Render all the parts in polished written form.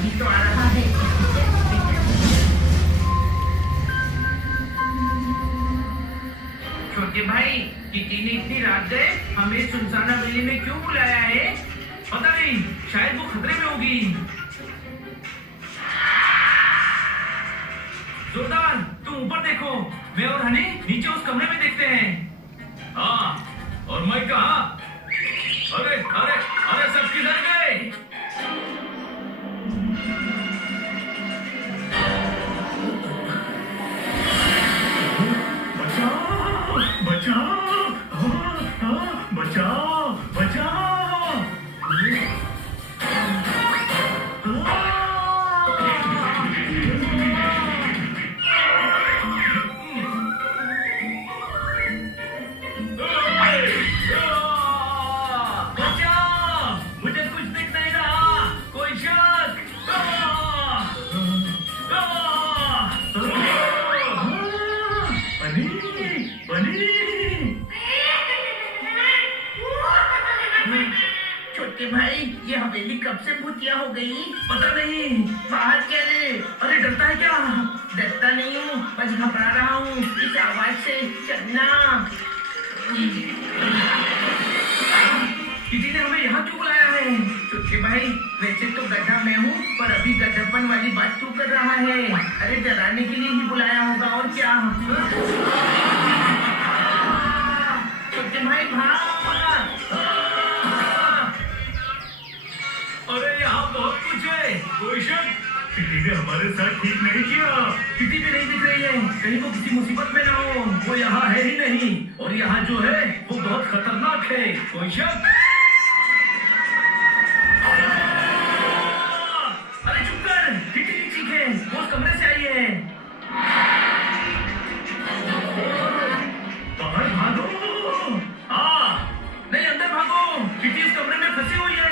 अभी तो आ रहा है। छोटे भाई, किटी ने इतनी रात गए हमें सुनसान हवेली में क्यों बुलाया है? पता नहीं, शायद वो खतरे में होगी। जोरदार, तुम ऊपर देखो, मैं और हनी नीचे उस कमरे में देखते हैं। हाँ, और मैं कहाँ? अरे अरे अरे, सब किधर गए? बचाओ बचाओ। मुझे कुछ दिख नहीं रहा, कोई शक। बनी बनी। छोटे भाई, ये हवेली कब से भूतिया हो गई? पता नहीं। बाहर क्या है? अरे डरता है क्या? डरता नहीं हूँ, बस घबरा रहा हूँ इस आवाज से। चलना। किसी ने हमें यहाँ क्यों बुलाया है? छोटे भाई, वैसे तो गधा मैं हूँ, पर अभी गधपन वाली बात क्यों कर रहा है? अरे डराने के लिए ही बुलाया होगा, और क्या? छोटे भाई भाग। अरे यहाँ बहुत कुछ है, कोई शक? किटी ने हमारे साथ ठीक नहीं किया। किटी भी नहीं दिख रही है, कहीं वो किसी मुसीबत में ना हो। वो यहाँ है ही नहीं, और यहाँ जो है वो बहुत खतरनाक है, कोई शक? अरे चुप कर, किटी की चीख है, वो उस कमरे से आई है। बाहर भागो। नहीं, अंदर भागो, किटी इस कमरे में फंसी हुई है।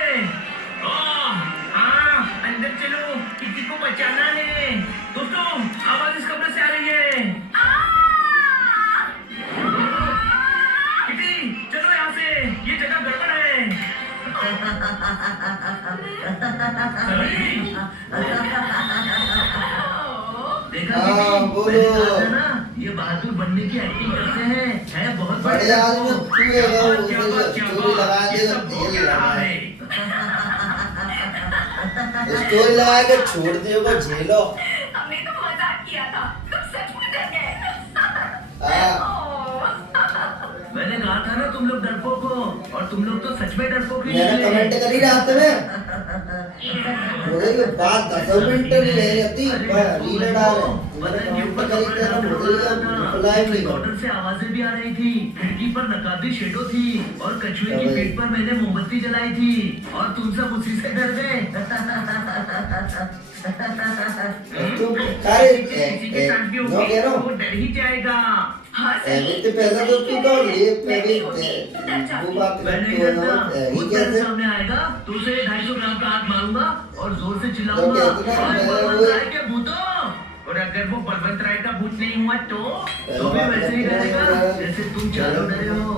अंदर चलो, किटी को बचाना है। दोस्तों, आवाज इस कमरे से आ रही है। किटी, चलो यहाँ से, ये जगह गड़बड़ है। देखा ना, ये बहादुर बनने की एक्टिंग करते हैं, है बहुत बढ़िया। स्टोरी लगा के छोड़ दियो को झेलो। हमने तो मजाक किया था, तुम सच में डर गए। मैंने कहा था ना तुम लोग डरपोक हो, और तुम लोग तो सच में डरपोक ही मैंने कमेंट करी रात में बोले कि बात 10 मिनट नहीं रह जाती, रील डाल कमेंट करी तेरा बोले रिप्लाई नहीं ऑर्डर से आवाजें भी आ रही थी, खिड़की पर नकाबी शेडो थी, और कछुए की पीठ पर मैंने मोमबत्ती जलाई थी, और तुम सब उसी से डर गए। किसी के साथ भी होगी तो वो डर ही जाएगा। तो पैसा तो तू तो ले पे वो बात तो सामने आएगा तो उसे 250 ग्राम का हाथ मारूंगा और जोर से चिल्लाऊंगा, बलवंत राय के भूतों। और अगर वो बलवंत राय का भूत नहीं हुआ तो भी वैसे ही डरेगा जैसे तुम चारों डरे हो।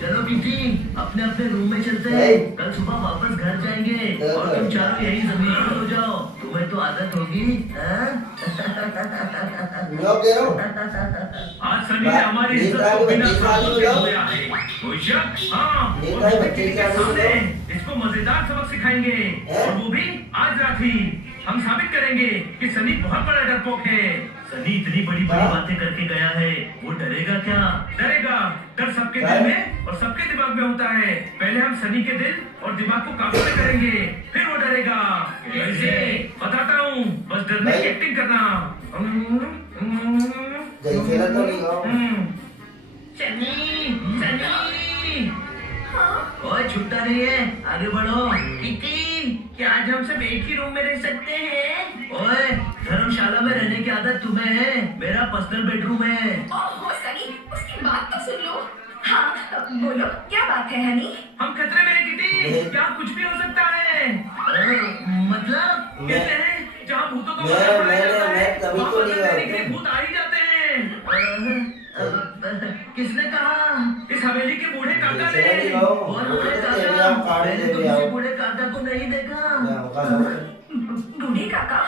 चलो किटी, अपने अपने रूम में चलते हैं, कल सुबह वापस घर जाएंगे, और तुम चारों यही जमीन पर हो जाओ, तुम्हें तो आदत होगी। आज सनी ने हमारी इज्जत को बिना साजों के धोया है, कोई शक? हाँ, और किटी के सामने इसको मजेदार सबक सिखाएंगे, और वो भी आज रात ही। हम साबित करेंगे कि सनी बहुत बड़ा डरपोक है। सनी इतनी बड़ी बड़ी बातें करके गया है, वो डरेगा क्या? डरेगा, डर सबके दिल में और सबके दिमाग में होता है। पहले हम सनी के दिल और दिमाग को काबू में करेंगे, फिर वो डरेगा। कैसे? बताता हूँ, बस डरने की एक्टिंग करना। सनी, सनी, कोई छुट्टा नहीं है, आगे बढ़ो। किटी, क्या आज हम सब एक ही रूम में रह सकते हैं? ओए, धर्मशाला में रहने की आदत तुम्हें है, मेरा पर्सनल बेडरूम है। ओहो सनी, उसकी बात तो सुन लो। हाँ, बोलो क्या बात है हनी? हम खतरे में हैं किटी, क्या कुछ भी हो सकता है। मतलब कहते हैं जहाँ भूतों को मैं तभी तो नहीं भूत आ ही जाते हैं। किसने कहा? इस हवेली के बूढ़े काका ने। चले जाओ और बूढ़े तो काका? तेरे आप काढ़े मैंने ले तो ले आओ किसी बूढ़े काका को नहीं देखा। क्या होगा सब बूढ़े काका?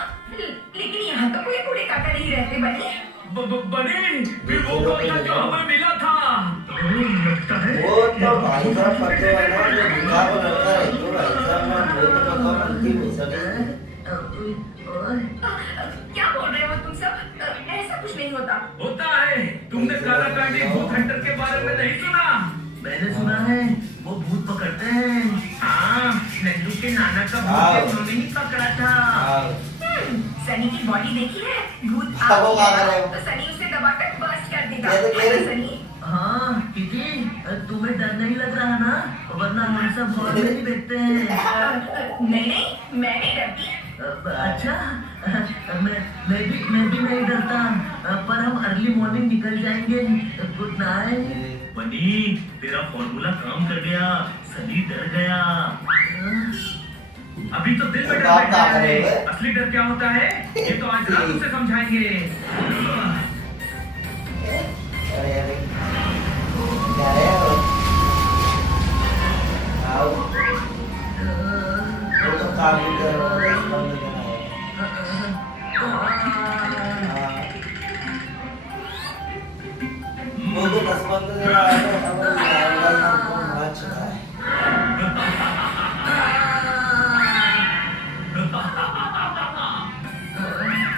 लेकिन यहाँ तो कोई बूढ़े काका नहीं रहते बनी। बनी फिर वो कौन था जो हमें मिला था? लगता है वो तो भाई साहब पत्ते वाला जो बुढ़ा को लड़का है तो भाई साहब ना वो तो पता बनती मुसले क्या बोल रहे हो तुम सब? ऐसा कुछ नहीं होता। होता है। तुमने काला कांडी भूत हंटर के बारे में नहीं सुना? मैंने सुना है वो भूत पकड़ते हैं। हाँ, नंदू के नाना का हाँ। भूत उन्होंने ही पकड़ा था। सनी की बॉडी देखी है? भूत हाँ, वो आ क्या कर रहे गया हो? तो सनी उसे दबाकर बस्ट कर देगा। ये तो कह रही- सनी हाँ किटी, तुम्हें डर नहीं लग रहा ना? वरना हम सब हॉल में ही देखते हैं। नहीं नहीं, मैं नहीं डरती। अच्छा, मैं भी नहीं डरता, पर हम अर्ली मॉर्निंग निकल जाएंगे। Good night. बनी, तेरा फॉर्मूला काम कर गया। सनी डर गया। अभी तो दिल में डर आप बैठा क्या है। करेंगे? असली डर क्या होता है ये तो आज रात उसे समझाएंगे। अरे अरे क्या है वो? आओ वो तो काम भी कर रहा है बंद करना है वो तो बस बंद कर रहा है तो हमारा नाम आ चुका है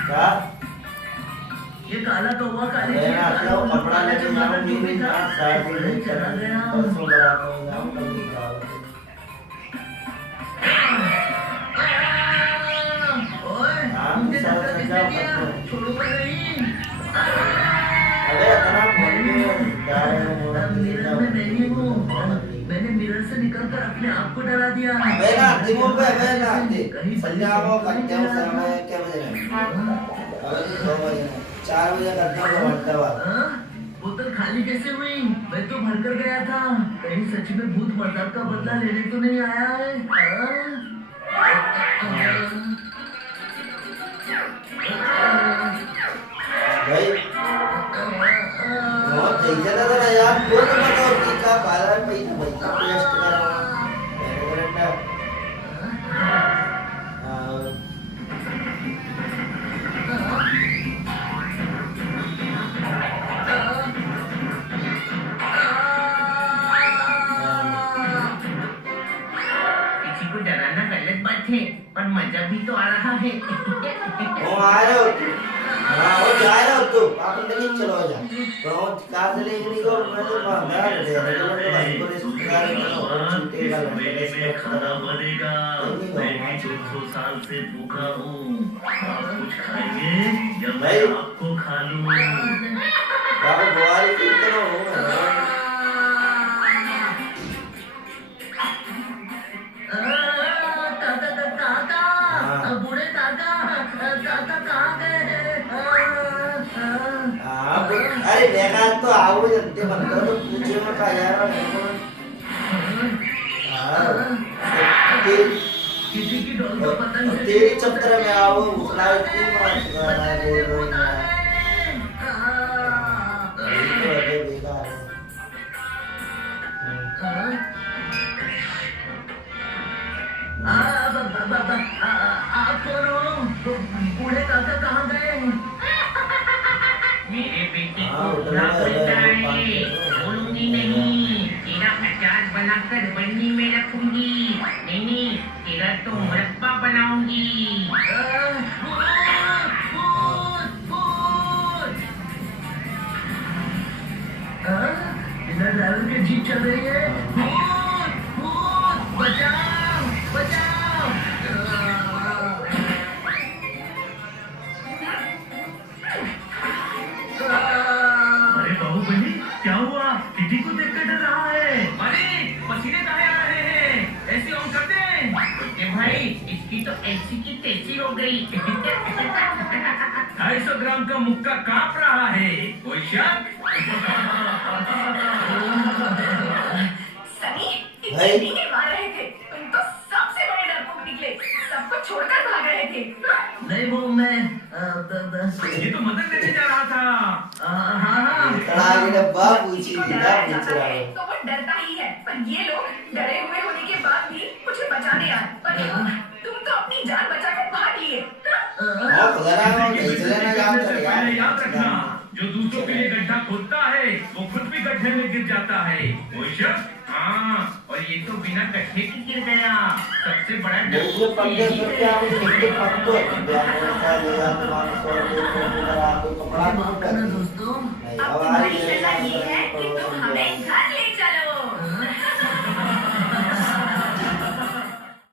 क्या ये काला कौवा काले मैं ना काला अपना उल्लू, कपड़ा काला लेके चमारा जाऊँ जो भी था, शायद अरे चला गया। परसों बरात में जाऊँ कभी जाऊँ ओए, हाँ, तुमने सब धक्का सजा किसने दिया? पकड़ो। छोड़ूंगा नहीं। अरे इतना मन में जा रहे हो अब मिरर में मैं ही हूँ। मैंने मिरर से निकलकर अपने आप को डरा दिया। मैं ना दिनों पे मैं ना कहीं पंजाब को करते हूँ समय क्या बजे है अभी 2 बजे 4 बजे करता हूँ घंटा बाद हाँ? बोतल खाली कैसे हुई? मैं तो भरकर गया था। कहीं सच में भूत मर्दार का बदला लेने तो नहीं आया है? भाई बहुत तेज लग रहा है यार वो तो बताओ कि क्या बारह पैसा पैसा टेस्ट कर रहा किसी को डराना गलत बात है, पर मजा भी तो आ रहा है। वो आ रहे हो तू हाँ वो जा रहे हो तू आप नहीं चलो जा तो कार से लेके निकलो मैं तो भागा दे रहा हूँ तो भाई को रिश्तेदार छूटेगा में खाना बनेगा। मैं भी 200 साल से भूखा हूँ। आप कुछ खाएंगे या मैं भाई। आपको खा लूँ? बाबू बुआरी कितना हो काका, बूढ़े काका, काका कहाँ गए? आप अरे देखा तो आओ जनते बनते तो पूछे मत यार किसी की डोल का पता नहीं तेरी चक्कर में आओ उसला इतनी मार चुका है बोल रही है तो अरे बेकार है आप कौन हो? बूढ़े काका कहाँ गए? मेरे बेटे हाँ, को उधर बुरा में पड़ता है, है। वो छोड़ूंगी नहीं। तेरा अचार बनाकर बन्नी में रखूंगी। नहीं, तेरा तो मुरब्बा बनाऊंगी। इधर ड्राइवर की जीप चल रही है। बचाओ बचाओ। अरे बाबू बनी, क्या हुआ? दीदी को देखकर डर रहा है। अरे पसीने काहे आ रहे हैं? ऐसे ऑन कर दे। भाई इसकी तो ऐसी की तैसी हो गई। 250 ग्राम का मुक्का कांप रहा है। कोई शक? सनी, भाई। इतने नहीं मार रहे थे। तुम तो सबसे बड़े डरपोक निकले। सबको छोड़कर भाग रहे थे। नहीं वो मैं ये तो मदद देने जा रहा था। हाँ तड़ा के डब्बा पूछी किसी को थी ना डराया पूछ जाता रहा है हूँ तो वो डरता ही है, पर ये लोग डरे हुए होने के बाद भी मुझे बचाने आए। पर तुम तो अपनी जान बचाकर भाग लिए। हाँ खुदा ना नहीं चले ना जाओ चले पहले याद रखना, यार जो दूसरों के लिए गड्ढा खोदता है वो खुद भी गड्ढे में गिर जाता है। मोहिशा, हाँ, और ये तो बिना गड्ढे के गिर गया। सबसे बड़ा डर मुझे पंखे पर क्या वो कितने पंखो ऐसा ले यार तुम्हारा सौ ले तो मेरा कोई कपड़ा माफ करना दोस्तों। नहीं अब अब तुम्हारी आज सजा ये